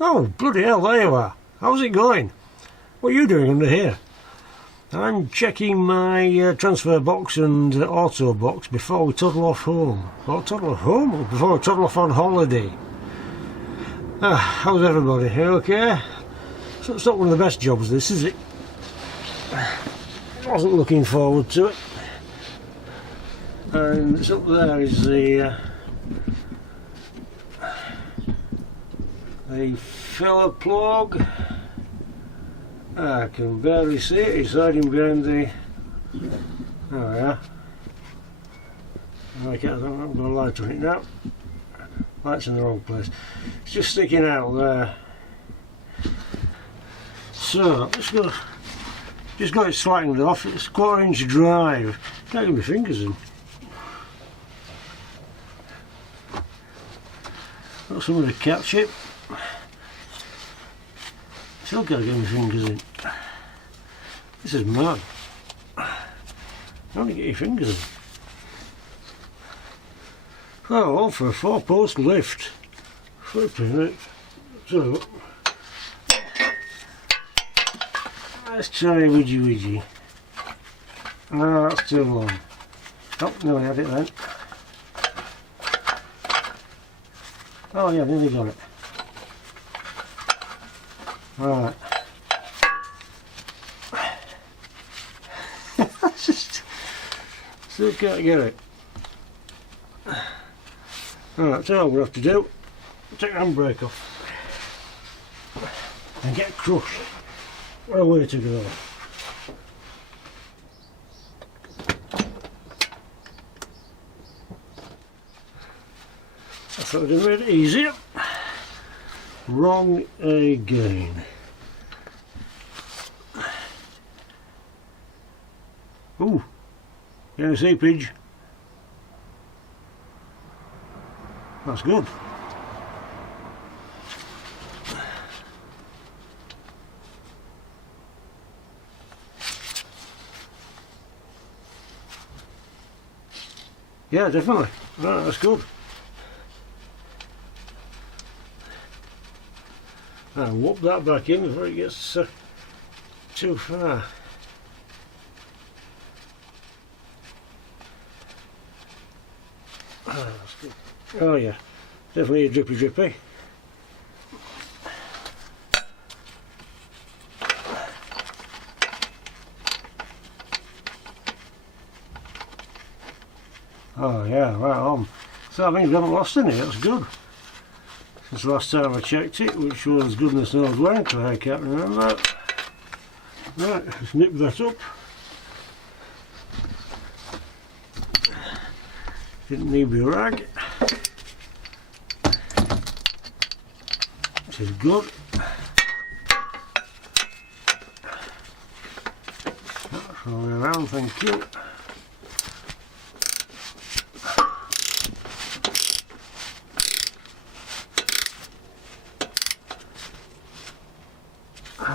Oh, bloody hell, there you are. How's it going? What are you doing under here? I'm checking my transfer box and auto box before we toddle off home. Or toddle off home? Or before we toddle off on holiday. How's everybody? Okay? So it's not one of the best jobs, this, is it? Wasn't looking forward to it. And it's up there is the filler plug. I can barely see it, it's hiding behind the... Oh yeah. I'm going to light on it now. Light's in the wrong place. It's just sticking out there. So, just got it slackened off. It's a 1/4-inch drive. Can't get my fingers in. Got some of the catch-it. Still can't get my fingers in. This is mad. How do you get your fingers in? Oh, all for a 4-post lift. Flipping it. So, let's try a widgy. Oh, that's too long. Oh, no, I had it then. Oh yeah, nearly got it. Right. Still can't get it. Right, that's all we have to do. Take the handbrake off. And get crushed. What a way to go. I thought I'd have made it easier. Wrong again. Ooh, yeah, seepage. That's good. Yeah, definitely. Right, that's good. I'll whoop that back in before it gets too far. That's good. Oh yeah, definitely a drippy. Oh yeah, right on. So that means we haven't lost any, that's good. Since the last time I checked it, which was goodness knows when, because I can't remember. Right, let's nip that up. Didn't need my rag. Which is good. That's all the way around, thank you.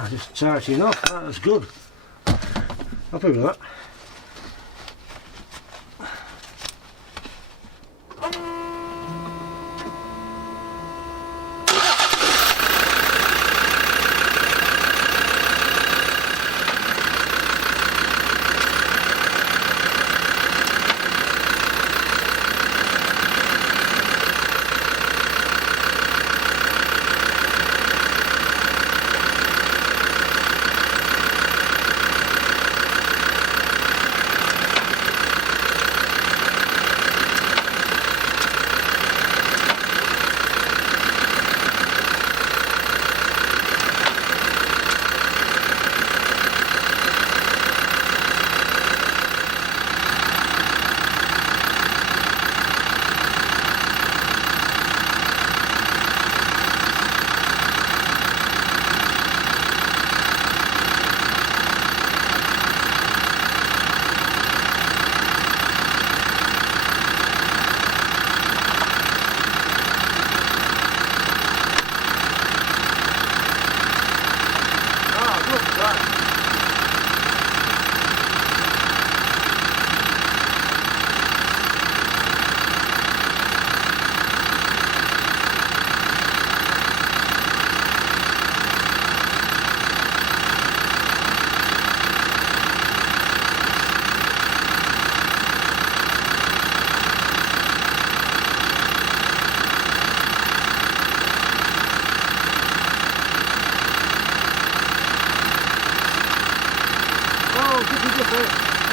Just tight enough, that's good. Happy with that.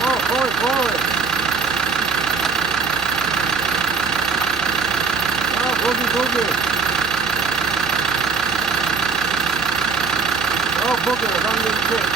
Oh, boy. Oh, boogie. Oh, bugger, I've been sick.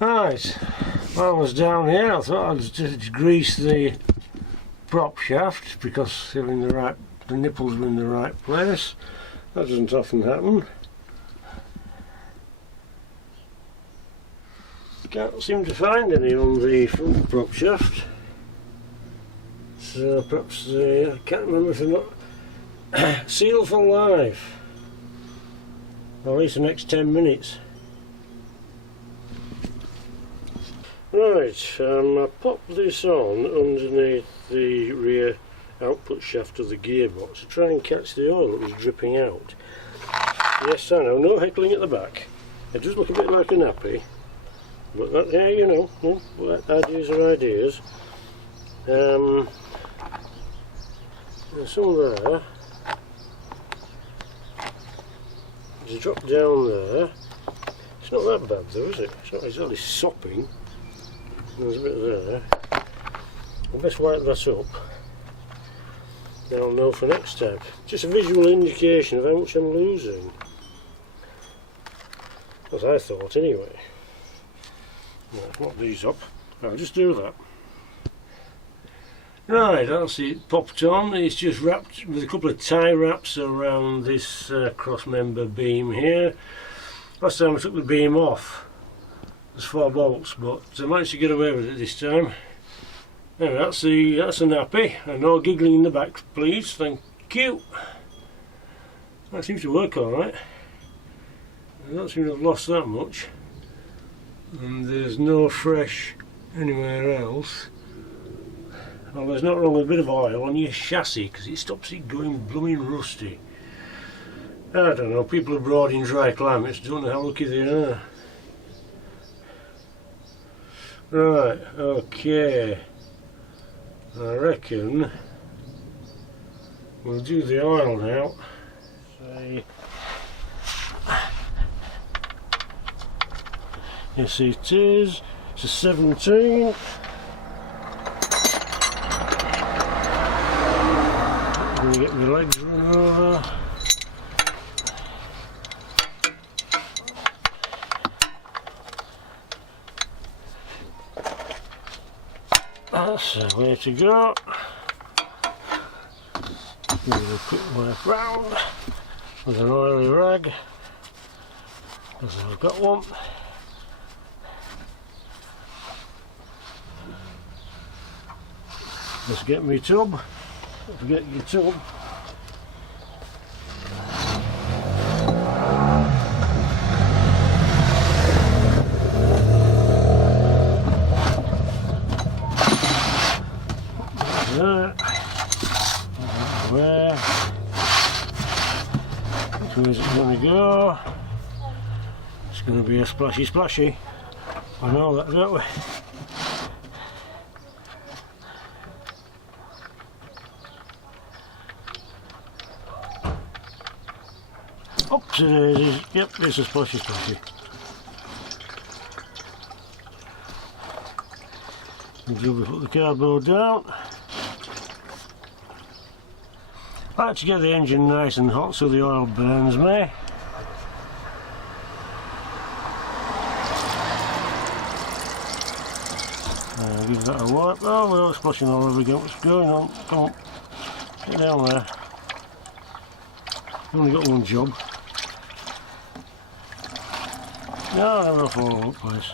Right, while I was down here I thought I'd just grease the prop shaft because they're in the nipples were in the right place. That doesn't often happen. Can't seem to find any on the front prop shaft. So perhaps I can't remember if they're not sealed for life. Or at least the next 10 minutes. Right, I popped this on underneath the rear output shaft of the gearbox to try and catch the oil that was dripping out. Yes, I know, no heckling at the back. It does look a bit like a nappy, but that, yeah, you know, ideas are ideas. There's some there. There's a drop down there. It's not that bad though, is it? It's not exactly sopping. There's a bit there. I'll best wipe that up. Then I'll know for next time. Just a visual indication of how much I'm losing. As I thought anyway. Right, mop these up. I'll just do that. Right, that's it popped on. It's just wrapped with a couple of tie wraps around this cross member beam here. Last time I took the beam off, there's 4 bolts, but I managed to get away with it this time. Anyway, that's a nappy, and no giggling in the back please, thank you. That seems to work alright. I don't seem to have lost that much, and there's no fresh anywhere else. Well, there's not wrong with a bit of oil on your chassis because it stops it going blooming rusty. I don't know, people abroad in dry climates don't know how lucky they are. Right, okay, I reckon we'll do the oil now. Say, yes it is, it's a 17. I'm going to get my legs run over. That's the way to go. Give it a quick wipe round with an oily rag, because I've got one. Let's get me tub. Don't forget your tub. Where? Which way is it going to go? It's going to be a splashy splashy. I know that, don't we? Oops, it is. Yep, it's a splashy splashy. And you'll put the cardboard down. I like to get the engine nice and hot so the oil burns me. Give that a wipe. Oh, we're all splashing all over again. What's going on? Come on, get down there. Only got one job. No, I never fall all over the place.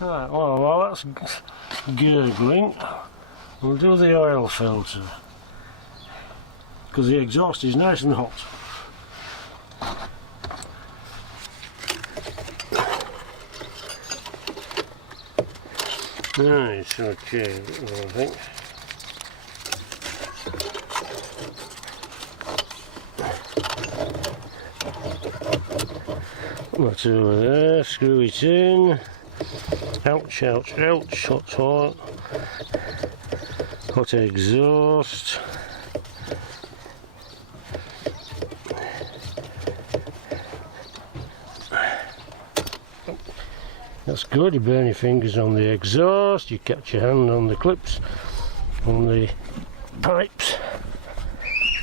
Right, well, while that's gurgling, we'll do the oil filter, because the exhaust is nice and hot. Nice, okay, I think. What's over there? Screw it in. Ouch, ouch, ouch, hot oil. Hot exhaust. That's good, you burn your fingers on the exhaust, you catch your hand on the clips, on the pipes.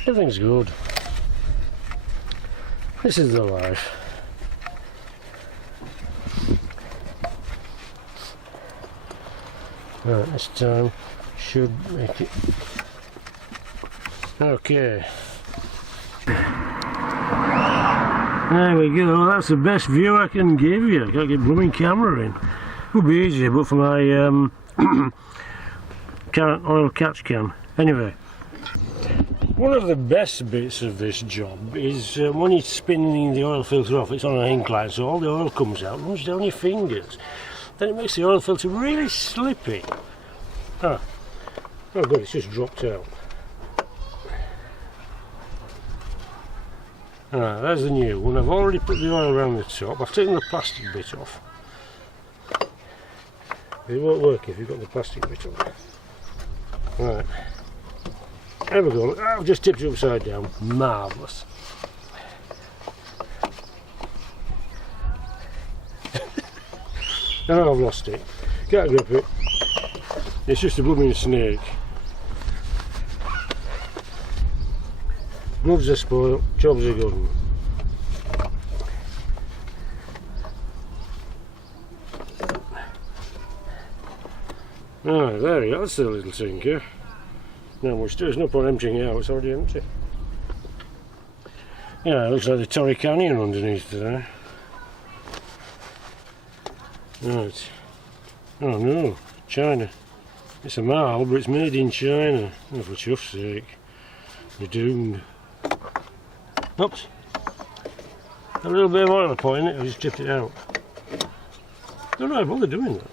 Everything's good. This is the life. Right, this time should make it. Okay. There we go, that's the best view I can give you. I can't get blooming camera in. Would be easier, but for my oil catch can. Anyway, one of the best bits of this job is when you're spinning the oil filter off, it's on an incline, so all the oil comes out, runs down your fingers. Then it makes the oil filter really slippy. Ah, oh good, it's just dropped out. Alright, there's the new one. I've already put the oil around the top. I've taken the plastic bit off. It won't work if you've got the plastic bit on. Right. There we go. I've just tipped it upside down. Marvellous. Now I've lost it. Can't grip it. It's just a blooming snake. Gloves are spoiled, jobs are good. Ah, there you go, that's the little sinker. Now there's no point emptying it out, it's already empty. Yeah, it looks like the Torrey Canyon underneath there. Right. Oh no, China. It's a marl, but it's made in China. Oh, for chuff's sake. You're doomed. Oops. A little bit of oil point in it, I just tipped it out. Don't know how I bother doing that.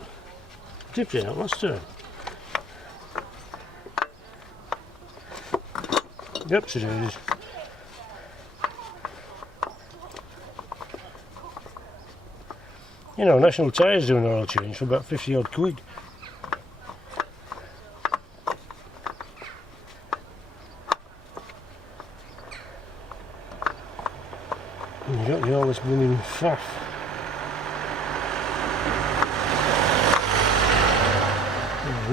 Tipped it out last time. Yep, it is. You know, National Tyres do an oil change for about 50 odd quid. And you got all this blooming faff.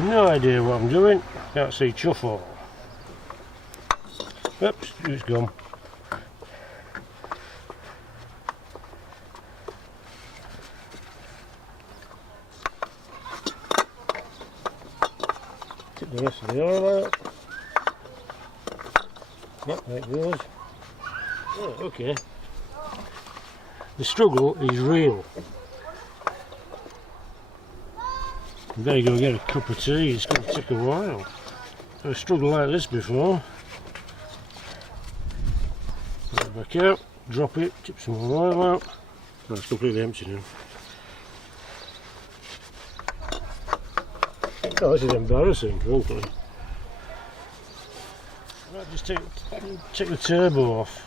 No idea what I'm doing. Can't see chuff all. Oops, it's gone. Take the rest of the oil out. Yep, there it goes. Oh, okay. The struggle is real. You better go get a cup of tea, it's going to take a while. I've struggled like this before. Put it back out, drop it, tip some more oil out. Oh, it's completely empty now. Oh, this is embarrassing, frankly. Right, just take the turbo off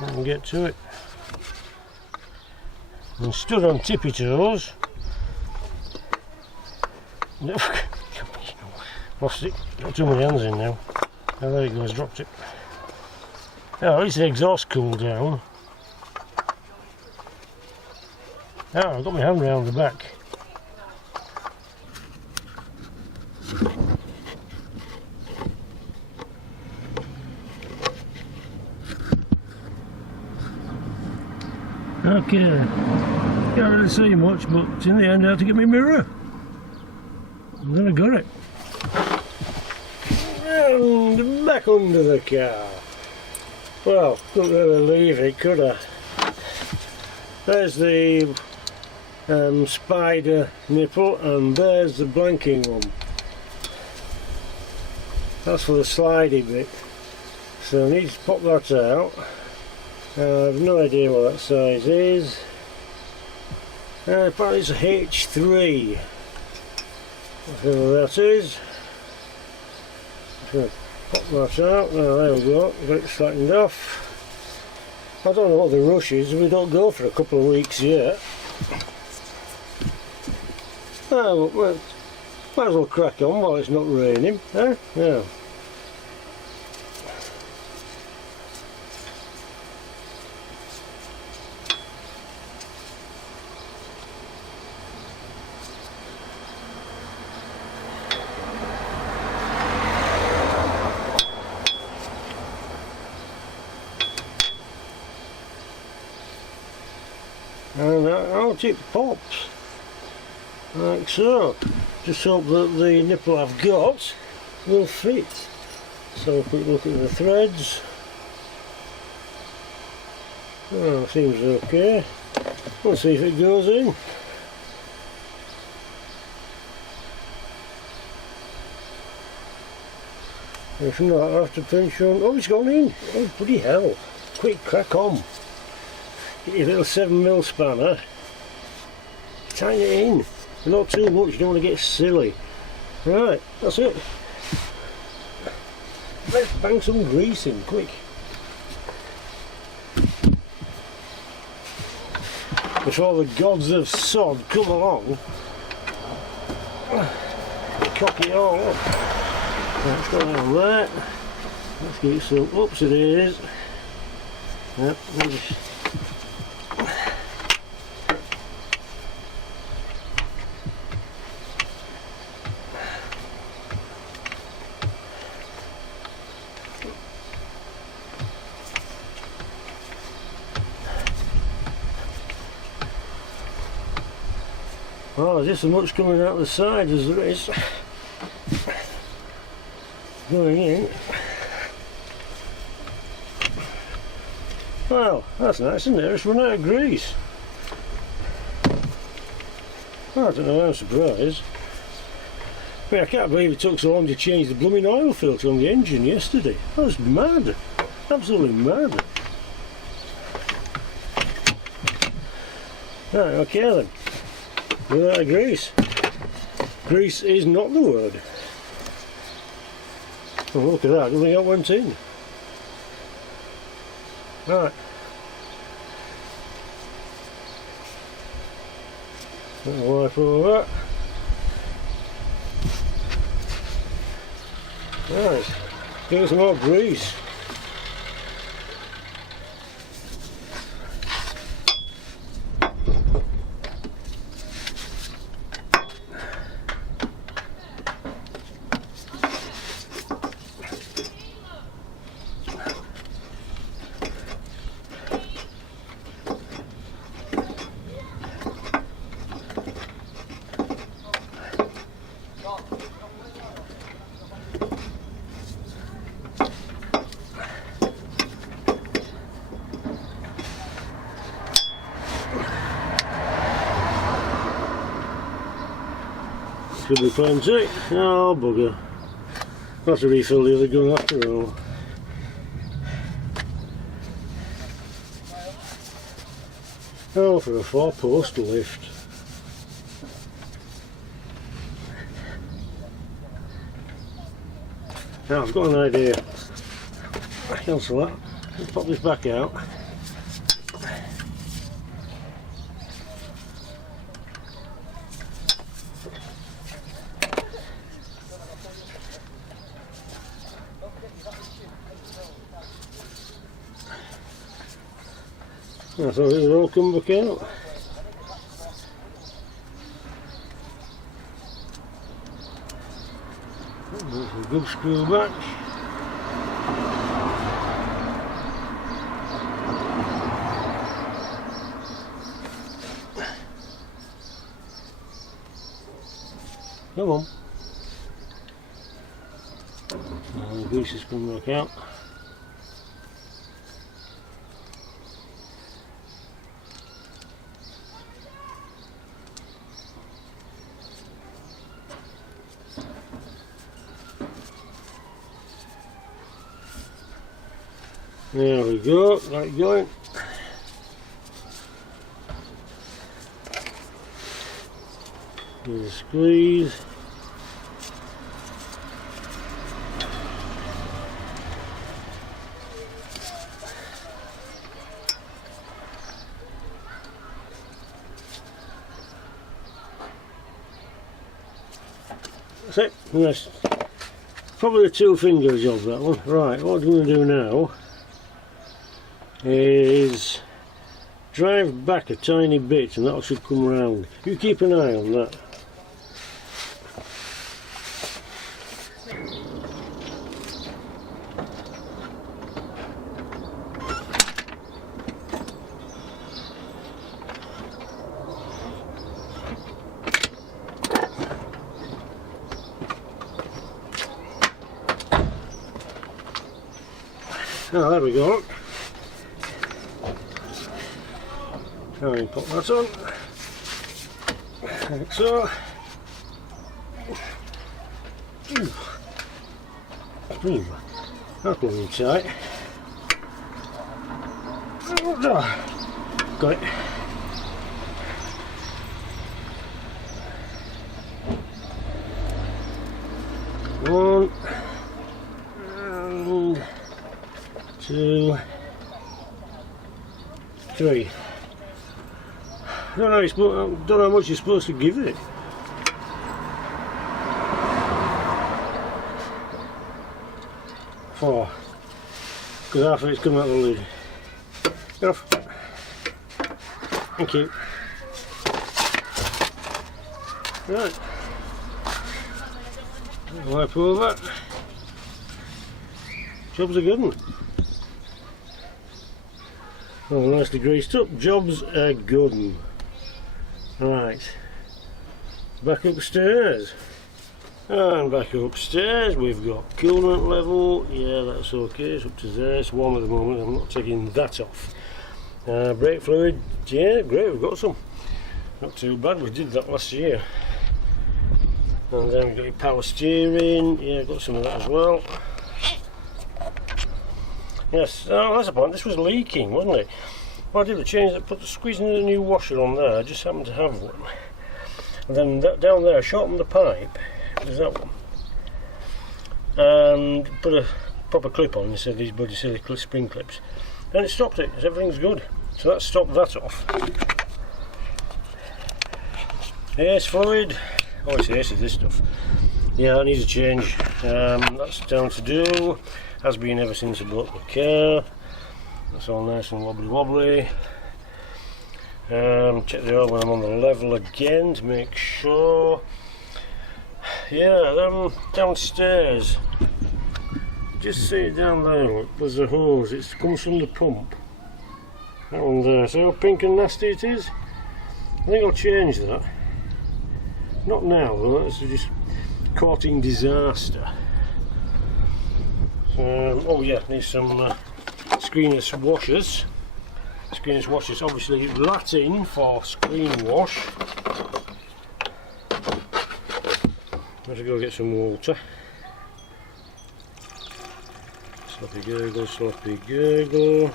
and get to it. And stood on tippy toes. No, lost it. Got too many hands in now. Oh, there it goes. Dropped it. Oh, at least the exhaust cooled down. Oh, I've got my hand round the back. Okay, can't really see much, but in the end I had to get my mirror. And then I got it. And back under the car. Well, couldn't really leave it, could I? There's the spider nipple, and there's the blanking one. That's for the slidey bit. So I need to pop that out. I have no idea what that size is. Apparently it's a H3. Whatever that is. Just going to pop that out. Now there we go. Got it flattened off. I don't know what the rush is. We don't go for a couple of weeks yet. Oh, well, might as well crack on while it's not raining, eh? Yeah. And out it pops, like so. Just hope that the nipple I've got will fit. So a quick look at the threads. Oh, seems okay. We'll see if it goes in. If not, I'll have to pinch on. Oh, it's gone in! Oh, bloody hell! Quick, crack on! Get your little 7mm spanner, tighten it in, not too much, you don't want to get silly. Right, that's it. Let's bang some grease in, quick. Before the gods of sod come along, cock it all up. Let's go down there. Let's get some ups it is. Yep, oh, there's just as much coming out the side as there is going in. Well, that's nice, isn't it? It's run out of grease. Oh, I don't know, I'm surprised. I mean, I can't believe it took so long to change the blooming oil filter on the engine yesterday. That was mad. Absolutely mad. Right, okay then. Run out of grease. Grease is not the word. Oh, look at that, I don't think that went in. Right. Wipe over that. Right. Give us some more grease. Should be plenty. Oh bugger. I'll have to refill the other gun after all. Oh, for a 4-post lift. Now I've got an idea. Cancel that. Let's pop this back out. I thought it would all come back out. That's a good screw back. Come on. And the grease has come back out. There we go, got it going. Give it a squeeze. That's it. That's probably a 2-finger job, that one. Right, what I'm going to do now is drive back a tiny bit and that should come round. You keep an eye on that. Oh, there we go. Now we put that on, like so. That'll be tight. Got it. One and 2, 3. I don't know how much you're supposed to give it. 4. Because half of it's coming out of the lid. Get off. Thank you. Right. Wipe over. Job's a good one. Oh, nicely greased up. Job's a good one. Right, back upstairs, and back upstairs we've got coolant level. Yeah, that's okay, it's up to there. It's warm at the moment, I'm not taking that off. Brake fluid, yeah, great, we've got some. Not too bad, we did that last year. And then we've got your power steering, yeah, got some of that as well. Yes, oh, that's the point, this was leaking, wasn't it? What I did was change that, put the squeezing a new washer on there. I just happened to have one. And then that down there, I shortened the pipe. There's that one. And put a proper clip on instead of these bloody silly spring clips. And it stopped it. Everything's good. So that stopped that off. Ace fluid. Oh, it's ace of this stuff. Yeah, that needs a change. That's down to do. Has been ever since I bought the car. That's all nice and wobbly. Check the oil when I'm on the level again to make sure. Yeah, downstairs. Just see it down there, look, there's a hose, it comes from the pump. That one there, see how pink and nasty it is? I think I'll change that. Not now though, that's just courting disaster. Oh yeah, need some screenless washers. Screenless washers, obviously Latin for screen wash. Let's go get some water. Sloppy gurgle, sloppy gurgle.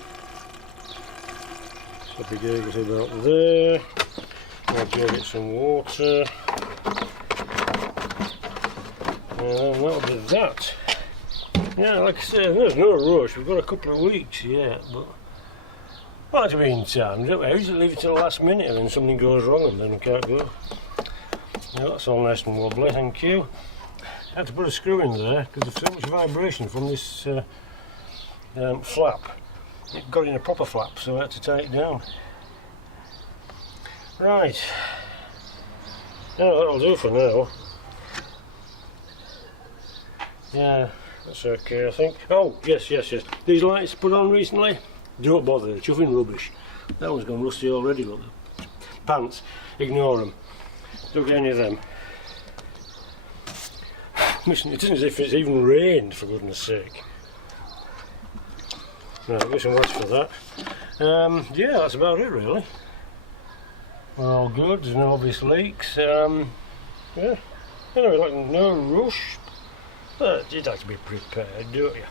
Sloppy gurgle's about there. Let's go get some water. And that'll be that. Yeah, like I said, there's no rush. We've got a couple of weeks yet, but well, to be in time, don't we? I usually leave it till the last minute and then something goes wrong and then we can't go. Yeah, that's all nice and wobbly, thank you. I had to put a screw in there because there's so much vibration from this flap. It got in a proper flap, so I had to tie it down. Right. Yeah, that'll do for now. Yeah, that's okay, I think. Oh, yes. These lights put on recently, don't bother, they're chuffing rubbish. That one's gone rusty already, look. Pants, ignore them. Don't get any of them. It isn't as if it's even rained, for goodness sake. Right, I'll get some wax for that. Yeah, that's about it really. We're all good, there's no obvious leaks. Yeah, anyway, like no rush, but you'd like to be prepared, don't you?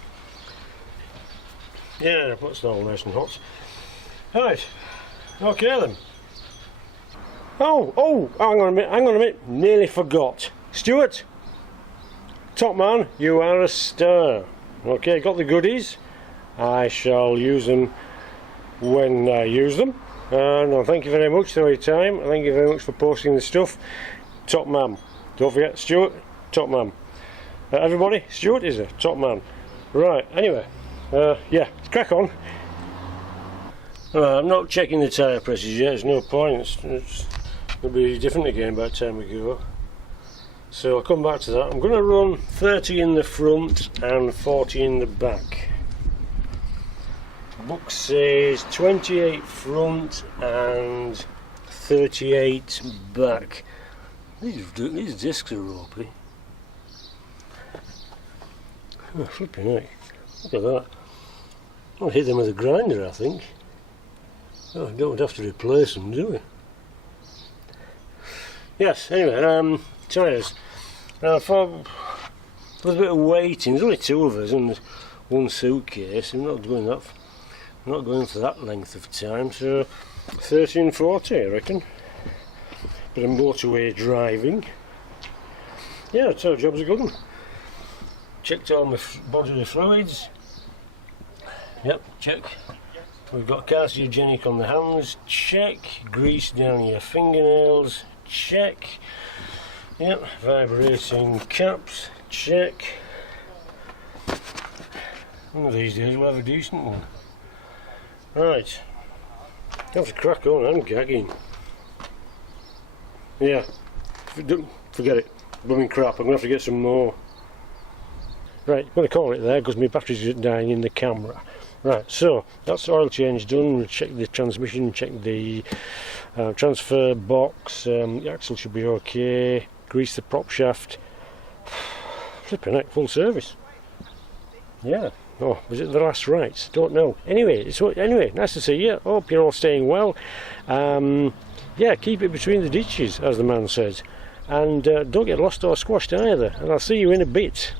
Yeah, that's all nice and hot. Right, okay then. Oh, hang on a minute, nearly forgot. Stuart, top man, you are a star. Okay, got the goodies. I shall use them when I use them. No, thank you very much for your time. Thank you very much for posting the stuff. Top man. Don't forget, Stuart, top man. Everybody, Stuart is a top man. Right, anyway, yeah, let's crack on. I'm not checking the tyre presses yet, there's no point. It'll be different again by the time we go. So I'll come back to that. I'm going to run 30 in the front and 40 in the back. The book says 28 front and 38 back. These discs are ropey. Oh, flipping heck. Look at that. I'll hit them with a grinder, I think. Oh, I don't have to replace them, do we? Yes, anyway, tyres. For a bit of waiting, there's only two of us and one suitcase. I'm not going for that length of time, so 30 and 40 I reckon. Bit of motorway driving. Yeah, so job's a good one. Checked all my bodily fluids. Yep, check. We've got carcinogenic on the hands, check. Grease down your fingernails, check. Yep, vibrating caps, check. One of these days we'll have a decent one. Right, I have to crack on, I'm gagging. Yeah, forget it, blooming crap, I'm going to have to get some more. Right, I'm going to call it there because my battery's dying in the camera. Right, so that's the oil change done. We'll check the transmission, check the transfer box, the axle should be okay, grease the prop shaft. Flipping heck, full service. Yeah, oh, was it the last rites? Don't know. Anyway, nice to see you. Hope you're all staying well. Yeah, keep it between the ditches, as the man says. And don't get lost or squashed either. And I'll see you in a bit.